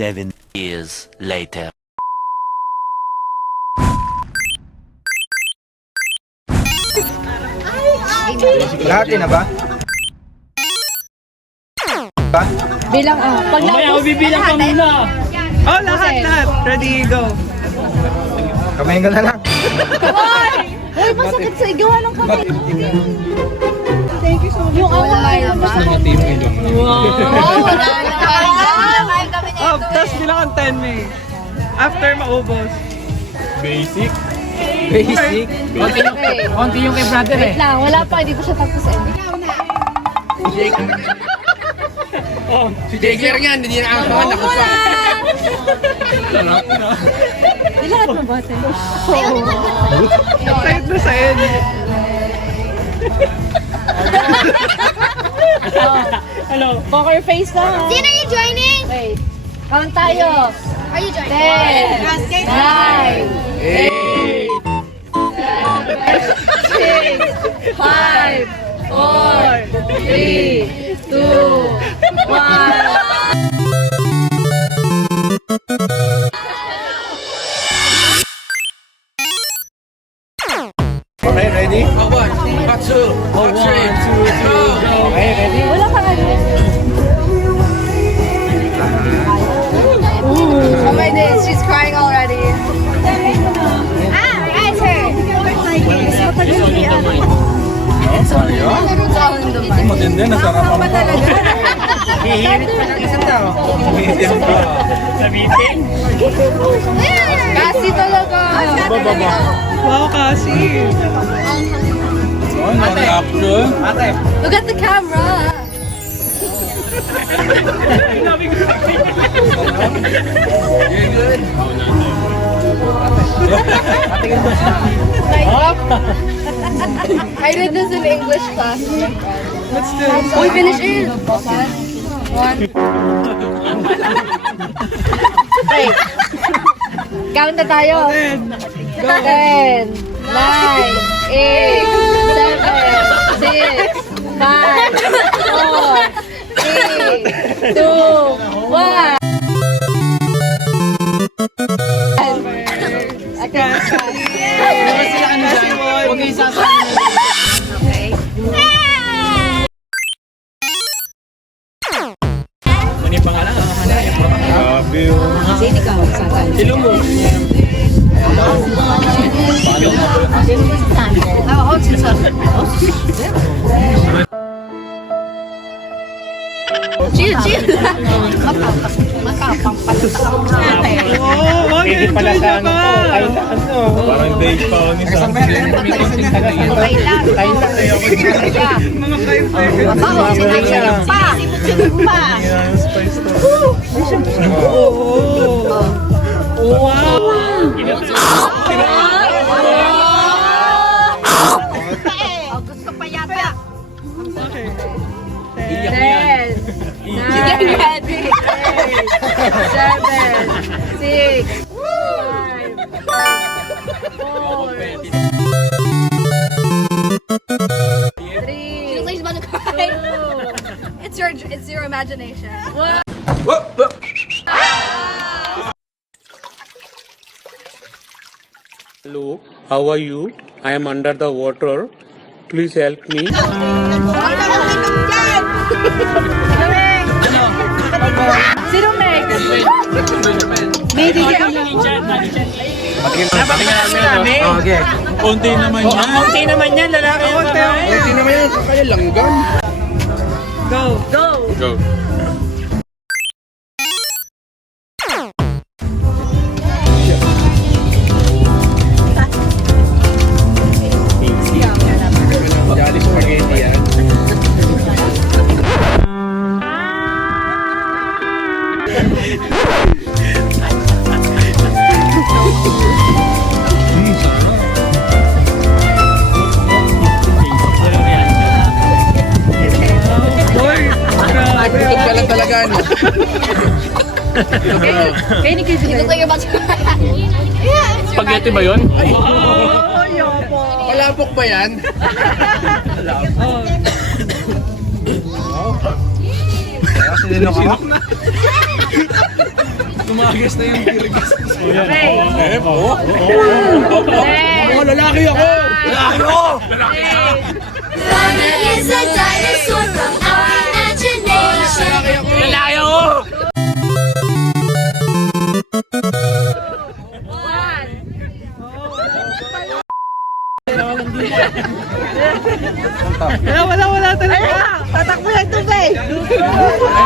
7 years later. Lahat na ba? Bilang pag Mamaya ako bibilang ka muna. Oh, lahat. Ready, go. Kamayin ka na lang. Uy, masakit sa igawa ng kamay. Thank you so much. Yung away. Wow. Oh, tapos bilang ang 10 May. After maubos. Basic. Konti yung kay brother Wait lang, wala pa. Hindi ko siya tapos eh. Si Jagler nga, hindi na ako naman. Ako pa. Lahat mo ba, te? Excited na sa end. Hello. Poker face na. Then are you joining? Wait. Count tayo. Are you joining? 10, 9, 8, 6, 5, 4, 3, 2, 1. Okay, ready? One, two, three, go. Okay, ready? Wala ka nga. Oh my days, she's crying already. Ah, my eyes hurt. It's all in the mind. Maganda, nasarapan mo. Hihirit pa ng isang tao. Sa meeting? Kasi talaga. Wow, kasi. Action. Look at the camera. You're good. I did this in English class. Let's do it. We finish it. One. Wait. Count na tayo. 10, 9, 8, 7, 6, 5, 4, 3, 2, 1. Okay. Huwag kayo sasabihin. Ano yung pangalan? Grabe yun. Silo mo. Chill, chill. Oh, wag Pwede yun. pala sa ano pa. to. Ay, ano? Parang days pa ako ni Sam. Mga 5 seconds. Oh, wow. Gusto pa yata. 10, 9, 7, 6, 5, 4, 3, Please, about to cry. 2, It's your imagination. Hello, how are you? I am under the water. Please help me. Sino next? Maybe ka lang. Okay. Konti naman yan. Konti naman yan, lalaki yung babae. Hindi naman yan. Kaya langgan. Go. Go! Go. Jolly spaghetti yan. Boy, grabe. Ito pala talaga. Kayo ni Chris. You look like you're about to cry. Spaghetti ba yun? Oh, yopo. Palapok ba yan? Oh. Sinunok ako? Tumagas na yung birgas. Mga lalaki ako! Lalaki ako! Mommy is a dinosaur from our imagination. Lalaki ako! Wala talaga. Tatakbo yung tubig!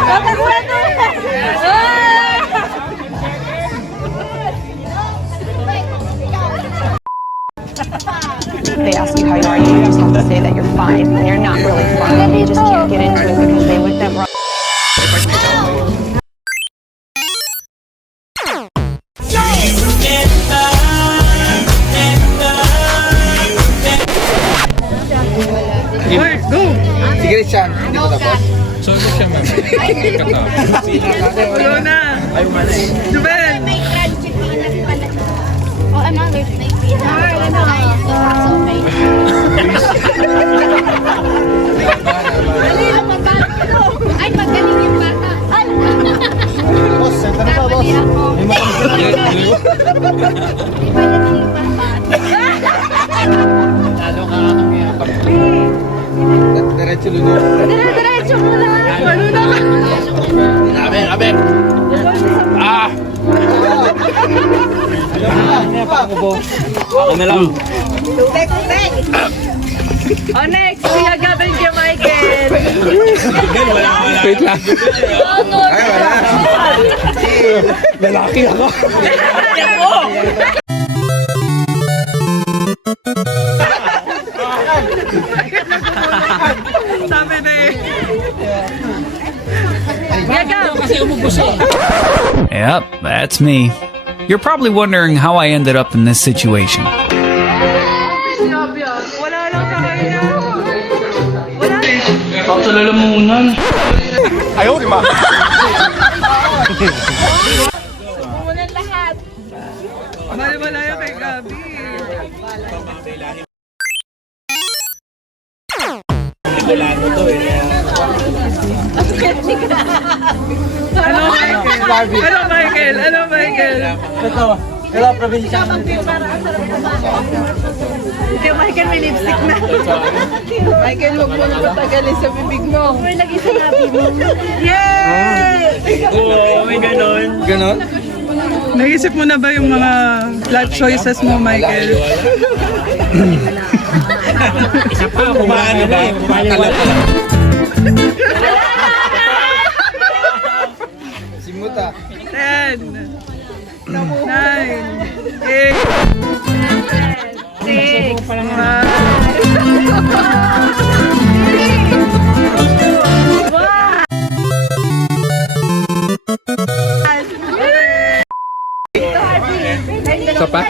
Tatakbo yung tubig! They ask you how you are, you just have to say that you're fine, and you're not really fine. You just can't get into it because they looked at wrong. Mark, go! Sige, Richard. Hindi ko tapos. Go na! Jubel! May crunchy peanut pala. O ano, may peanut. Ay, okay. Dali, ay, magaling yung bata. Boss, senta na pa, boss. May matanggal. Diretso lunod. Diretso mo lang! Ano na ka? Abe! Ah! Ako na lang. Tubig, tubig! Oh, next! Kuya Gab and Kuya Michael! Wait lang. Ay, wala. Lalaki ako. Sabi na eh. Kuya Gab! Yep, that's me. You're probably wondering how I ended up in this situation. Wala lang sa kanya. Wala. Tapos lalamunan. Ayaw, di ba? Muna lahat. Malaya kay Gabi. Ano, Michael? Ano, Michael? Ito, probinsya. Kaya Michael, may lipstick na. Michael, huwag mo na matagalin sa bibig mo. May lagi sa labi mo. Yay! Oo, may ganon. Ganon? Naisip mo na ba yung mga life choices mo, Michael? Isa pa, kumaano ba? Simuta. 10, 9, 8, 7, 6, 5. Isa pa?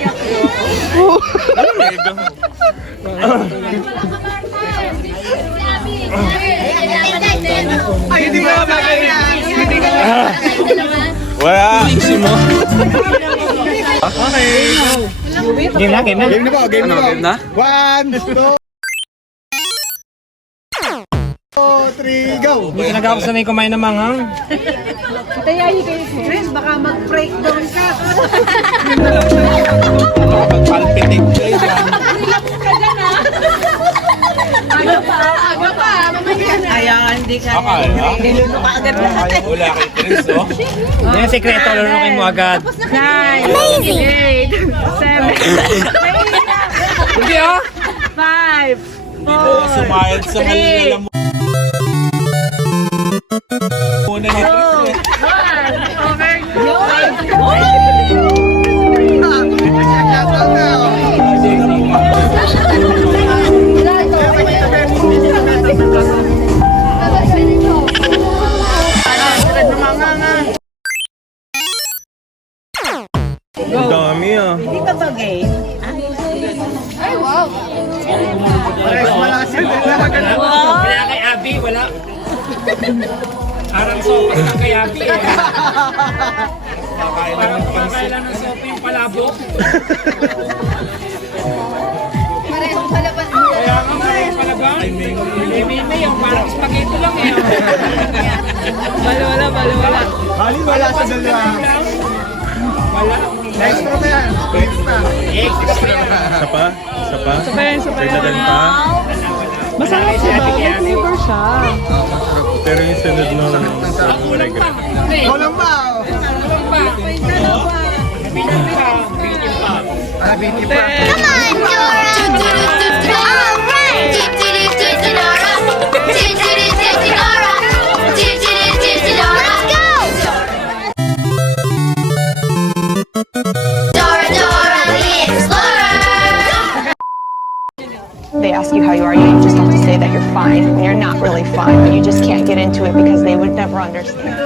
Hindi ka magaling. Hindi ka Wala. Game na, game na. Game na ba? Game na ba? Game na? 1, 2, 3, go! Hindi talaga ako sanay kumain ng manghang. Tayahin kayo, Chris. Baka mag-breakdown ka. Palpitate kayo. Aga pa. Mamaya na. Kaya hindi ka. Niluno ka agad lahat eh. Wala kay Chris, oh. Yan yung sekreto, larunukin mo agad. 9, 8, 7, Hindi ah! 5, 4, Sumayad sa mali na muna ni Chris. 1. Okay. Ang dami ah. Hindi ka ba gay? Ay, wow. Kaya kay Abby, wala. Parang sopas lang kay Abby eh. Parang kumakailan ng sopa yung palabo. Parehong palaban. Kaya nga parang palabang. May yung parang spaghetti lang eh. Wala. Wala sa dalawa. Isa pa? Isa pa? Sabayan, sabayan. Dagdagan pa? Masarap siya ba? May flavor siya. Pero yung sunod nun, wala ganun. Come on, Dora! All right! Dora! Dora! Let's go! Dora, Dora the Explorer! They ask you how you are, you just have to say that you're fine when you're not really fine, but you just can't get into it because they would never understand.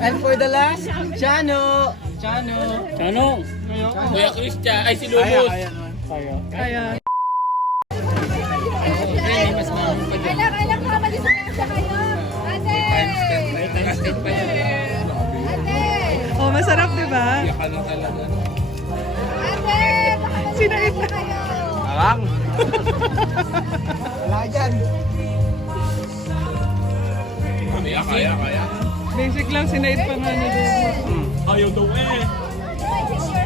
And for the last, Chano. Chano. Kuya Christian, ay si Lumos. Kaya, Kailang kamali sa kanya kayo. Ate! Ate! oh, masarap, di ba? Ate! Sinaip na. Kayo! Kaya. Basic lang, sinaip pa nga niya. Ayaw daw eh. This is your